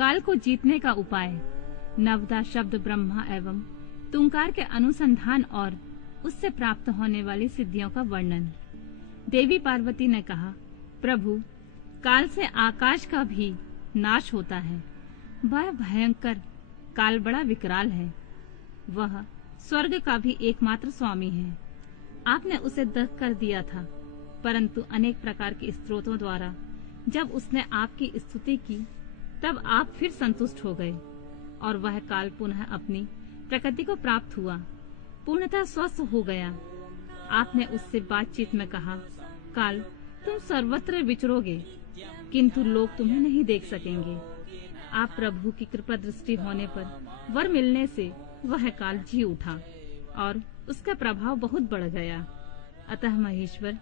काल को जीतने का उपाय, नवदा शब्द ब्रह्मा एवं तुंकार के अनुसंधान और उससे प्राप्त होने वाली सिद्धियों का वर्णन। देवी पार्वती ने कहा, प्रभु, काल से आकाश का भी नाश होता है। वह भयंकर काल बड़ा विकराल है। वह स्वर्ग का भी एकमात्र स्वामी है। आपने उसे दग्ध कर दिया था, परंतु अनेक प्रकार के स्त्रोतों द्वारा जब उसने आपकी स्तुति की तब आप फिर संतुष्ट हो गए और वह काल पुनः अपनी प्रकृति को प्राप्त हुआ, पूर्णतः स्वस्थ हो गया। आपने उससे बातचीत में कहा, काल, तुम सर्वत्र विचरोगे, किंतु लोग तुम्हें नहीं देख सकेंगे। आप प्रभु की कृपा दृष्टि होने पर वर मिलने से वह काल जी उठा और उसका प्रभाव बहुत बढ़ गया। अतः महेश्वर,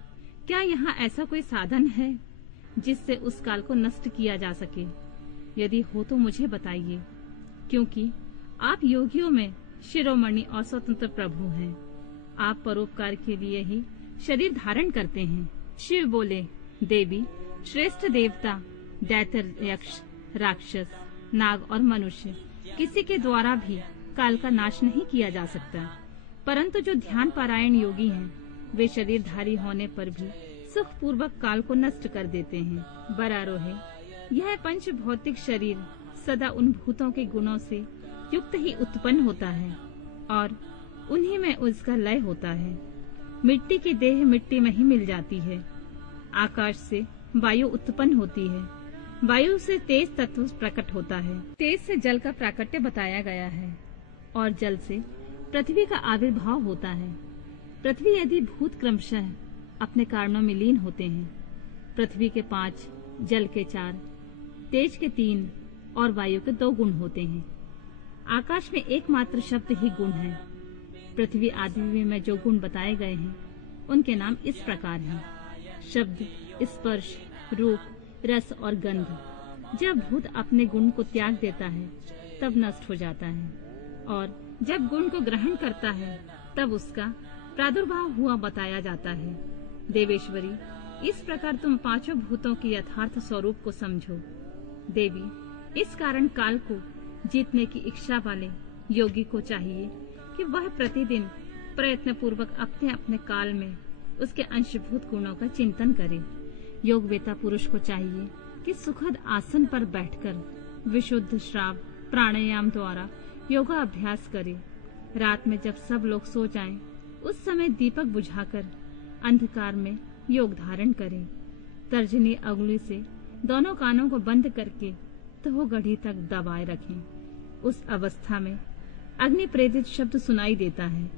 क्या यहाँ ऐसा कोई साधन है जिससे उस काल को नष्ट किया जा सके? यदि हो तो मुझे बताइए, क्योंकि आप योगियों में शिरोमणि और स्वतंत्र प्रभु हैं। आप परोपकार के लिए ही शरीर धारण करते हैं। शिव बोले, देवी, श्रेष्ठ देवता, दैत्य, यक्ष, राक्षस, नाग और मनुष्य, किसी के द्वारा भी काल का नाश नहीं किया जा सकता, परंतु जो ध्यान पारायण योगी हैं, वे शरीरधारी होने पर भी सुख पूर्वक काल को नष्ट कर देते हैं। बरारोहे, यह पंच भौतिक शरीर सदा उन भूतों के गुणों से युक्त ही उत्पन्न होता है और उन्हीं में उसका लय होता है। मिट्टी की देह मिट्टी में ही मिल जाती है। आकाश से वायु उत्पन्न होती है, वायु से तेज तत्व प्रकट होता है, तेज से जल का प्राकट्य बताया गया है और जल से पृथ्वी का आविर्भाव होता है। पृथ्वी यदि भूत क्रमशः अपने कारणों में लीन होते हैं, पृथ्वी के 5, जल के 4, तेज के 3 और वायु के 2 गुण होते हैं। आकाश में एकमात्र शब्द ही गुण है। पृथ्वी आदि में जो गुण बताए गए हैं उनके नाम इस प्रकार हैं: शब्द, स्पर्श, रूप, रस और गंध। जब भूत अपने गुण को त्याग देता है तब नष्ट हो जाता है, और जब गुण को ग्रहण करता है तब उसका प्रादुर्भाव हुआ बताया जाता है। देवेश्वरी, इस प्रकार तुम 5 भूतों के यथार्थ स्वरूप को समझो। देवी, इस कारण काल को जीतने की इच्छा वाले योगी को चाहिए कि वह प्रतिदिन प्रयत्न पूर्वक अपने अपने काल में उसके अंशभूत गुणों का चिंतन करे। योगवेता पुरुष को चाहिए कि सुखद आसन पर बैठकर विशुद्ध श्राव प्राणायाम द्वारा योगा अभ्यास करे। रात में जब सब लोग सो जाएं, उस समय दीपक बुझाकर अंधकार में योग धारण करे। तर्जनी अंगुली से दोनों कानों को बंद करके 2 घड़ी तक दबाए रखें। उस अवस्था में अग्नि प्रेरित शब्द सुनाई देता है।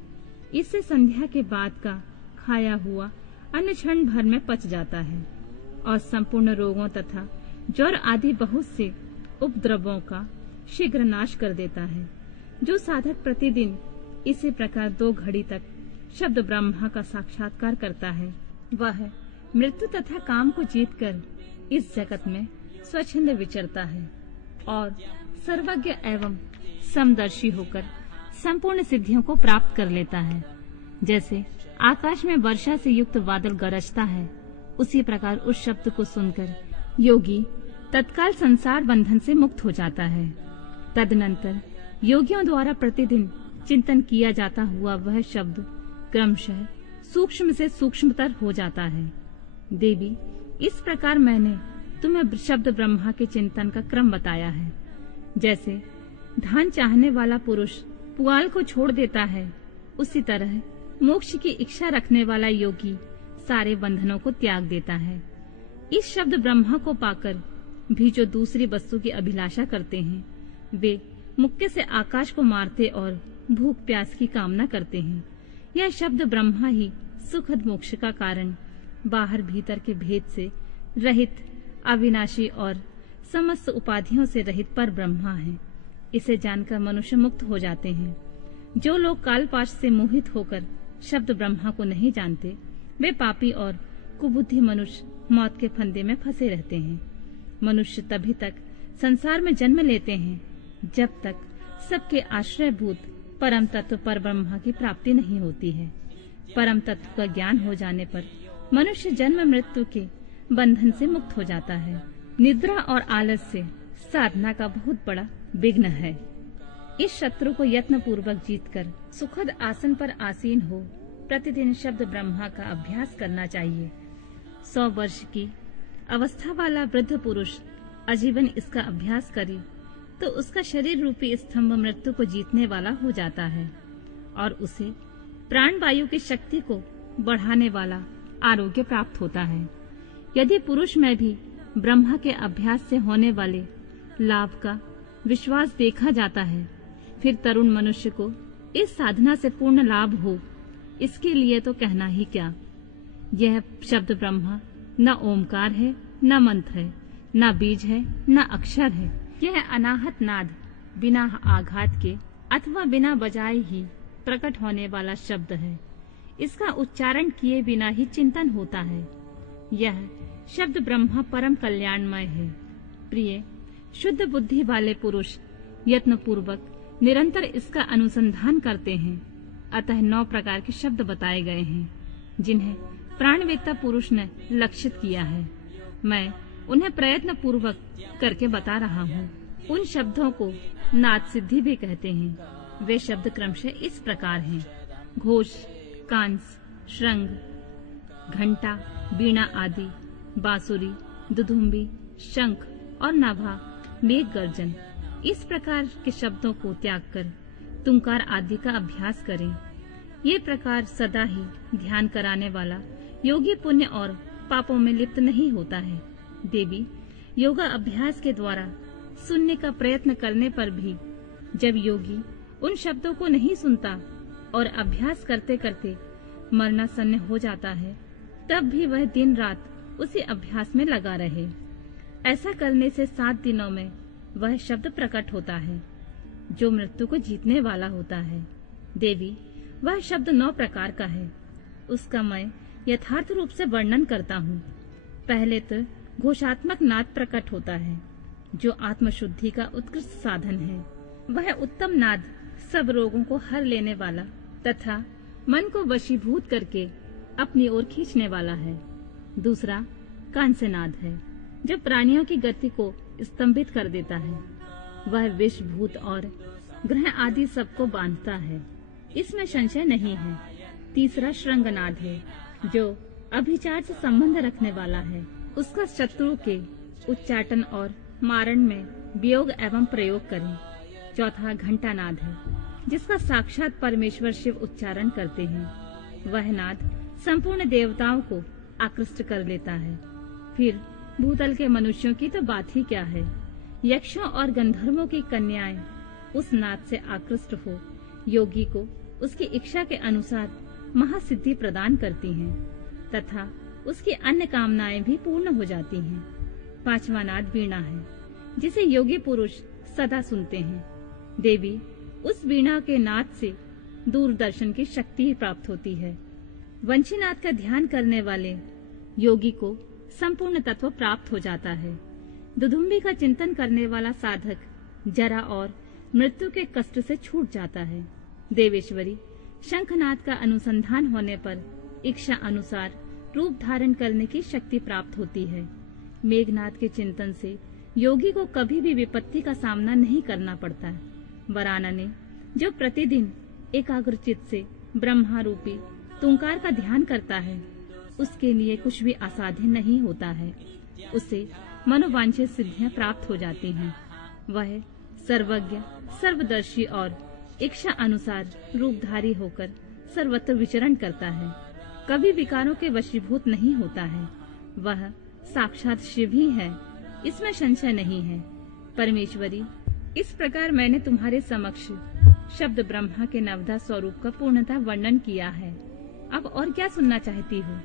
इससे संध्या के बाद का खाया हुआ अन्न क्षण भर में पच जाता है और संपूर्ण रोगों तथा ज्वर आदि बहुत से उपद्रवों का शीघ्र नाश कर देता है। जो साधक प्रतिदिन इसी प्रकार 2 घड़ी तक शब्द ब्रह्मा का साक्षात्कार करता है, वह मृत्यु तथा काम को जीतकर इस जगत में स्वच्छंद विचरता है और सर्वज्ञ एवं समदर्शी होकर संपूर्ण सिद्धियों को प्राप्त कर लेता है। जैसे आकाश में वर्षा से युक्त बादल गरजता है, उसी प्रकार उस शब्द को सुनकर योगी तत्काल संसार बंधन से मुक्त हो जाता है। तदनंतर योगियों द्वारा प्रतिदिन चिंतन किया जाता हुआ वह शब्द क्रमशः सूक्ष्म से सूक्ष्मतर हो जाता है। देवी, इस प्रकार मैंने तुम्हें शब्द ब्रह्मा के चिंतन का क्रम बताया है। जैसे धन चाहने वाला पुरुष पुआल को छोड़ देता है, उसी तरह मोक्ष की इच्छा रखने वाला योगी सारे बंधनों को त्याग देता है। इस शब्द ब्रह्मा को पाकर भी जो दूसरी वस्तु की अभिलाषा करते हैं, वे मुक्के से आकाश को मारते और भूख प्यास की कामना करते हैं। यह शब्द ब्रह्मा ही सुखद मोक्ष का कारण, बाहर भीतर के भेद से रहित, अविनाशी और समस्त उपाधियों से रहित पर ब्रह्मा है। इसे जानकर मनुष्य मुक्त हो जाते हैं। जो लोग कालपाश से मोहित होकर शब्द ब्रह्मा को नहीं जानते, वे पापी और कुबुद्धि मनुष्य मौत के फंदे में फंसे रहते हैं। मनुष्य तभी तक संसार में जन्म लेते हैं जब तक सबके आश्रयभूत परम तत्व पर ब्रह्मा की प्राप्ति नहीं होती है। परम तत्व का ज्ञान हो जाने पर मनुष्य जन्म मृत्यु के बंधन से मुक्त हो जाता है। निद्रा और आलस से साधना का बहुत बड़ा विघ्न है। इस शत्रु को यत्न पूर्वक जीतकर सुखद आसन पर आसीन हो प्रतिदिन शब्द ब्रह्मा का अभ्यास करना चाहिए। 100 वर्ष की अवस्था वाला वृद्ध पुरुष आजीवन इसका अभ्यास करे तो उसका शरीर रूपी स्तंभ मृत्यु को जीतने वाला हो जाता है और उसे प्राण वायु की शक्ति को बढ़ाने वाला आरोग्य प्राप्त होता है। यदि पुरुष में भी ब्रह्मा के अभ्यास से होने वाले लाभ का विश्वास देखा जाता है, फिर तरुण मनुष्य को इस साधना से पूर्ण लाभ हो, इसके लिए तो कहना ही क्या। यह शब्द ब्रह्मा न ओमकार है, न मंत्र है, न बीज है, न अक्षर है। यह अनाहत नाद बिना आघात के अथवा बिना बजाए ही प्रकट होने वाला शब्द है। इसका उच्चारण किए बिना ही चिंतन होता है। यह शब्द ब्रह्मा परम कल्याणमय है। प्रिय, शुद्ध बुद्धि वाले पुरुष यत्न पूर्वक निरंतर इसका अनुसंधान करते हैं। अतः 9 प्रकार के शब्द बताए गए हैं जिन्हें प्राणवेत्ता पुरुष ने लक्षित किया है। मैं उन्हें प्रयत्न पूर्वक करके बता रहा हूँ। उन शब्दों को नाद सिद्धि भी कहते हैं। वे शब्द क्रमशः इस प्रकार हैं: घोष, कांस, श्रृंग, घंटा, वीणा आदि, बांसुरी, दुदुम्बी, शंख और नभा, मेघ गर्जन। इस प्रकार के शब्दों को त्याग कर तुंकार आदि का अभ्यास करें। ये प्रकार सदा ही ध्यान कराने वाला योगी पुण्य और पापों में लिप्त नहीं होता है। देवी, योगा अभ्यास के द्वारा सुनने का प्रयत्न करने पर भी जब योगी उन शब्दों को नहीं सुनता और अभ्यास करते करते मरणासन्न हो जाता है, तब भी वह दिन रात उसी अभ्यास में लगा रहे। ऐसा करने से 7 दिनों में वह शब्द प्रकट होता है जो मृत्यु को जीतने वाला होता है। देवी, वह शब्द 9 प्रकार का है। उसका मैं यथार्थ रूप से वर्णन करता हूँ। पहले तो घोषात्मक नाद प्रकट होता है जो आत्मशुद्धि का उत्कृष्ट साधन है। वह उत्तम नाद सब रोगों को हर लेने वाला तथा मन को वशीभूत करके अपनी ओर खींचने वाला है। दूसरा कांस्य नाद है जो प्राणियों की गति को स्तंभित कर देता है। वह विष, भूत और ग्रह आदि सबको बांधता है, इसमें संशय नहीं है। तीसरा श्रृंगनाद है जो अभिचार से संबंध रखने वाला है। उसका शत्रु के उच्चाटन और मारण में वियोग एवं प्रयोग करें। चौथा घंटानाद है जिसका साक्षात परमेश्वर शिव उच्चारण करते हैं। वह नाद संपूर्ण देवताओं को आकृष्ट कर लेता है। फिर भूतल के मनुष्यों की तो बात ही क्या है। यक्षों और गंधर्वों की कन्याएं उस नाद से आकृष्ट हो योगी को उसकी इच्छा के अनुसार महासिद्धि प्रदान करती हैं तथा उसकी अन्य कामनाएं भी पूर्ण हो जाती हैं। 5वां नाद वीणा है जिसे योगी पुरुष सदा सुनते हैं। देवी, उस वीणा के नाद से दूरदर्शन की शक्ति प्राप्त होती है। वंशीनाद का ध्यान करने वाले योगी को संपूर्ण तत्व प्राप्त हो जाता है। दुदुम्बी का चिंतन करने वाला साधक जरा और मृत्यु के कष्ट से छूट जाता है। देवेश्वरी, शंखनाद का अनुसंधान होने पर इच्छा अनुसार रूप धारण करने की शक्ति प्राप्त होती है। मेघनाद के चिंतन से योगी को कभी भी विपत्ति का सामना नहीं करना पड़ता। वरानने, जो प्रतिदिन एकाग्रचित्त से ब्रह्मा रूपी तुंकार का ध्यान करता है, उसके लिए कुछ भी असाध्य नहीं होता है। उसे मनोवांछित सिद्धियां प्राप्त हो जाती हैं। वह सर्वज्ञ, सर्वदर्शी और इच्छा अनुसार रूपधारी होकर सर्वत्र विचरण करता है। कभी विकारों के वशीभूत नहीं होता है। वह साक्षात शिव ही है, इसमें संशय नहीं है। परमेश्वरी, इस प्रकार मैंने तुम्हारे समक्ष शब्द ब्रह्मा के नवधा स्वरूप का पूर्णतः वर्णन किया है। अब और क्या सुनना चाहती हो?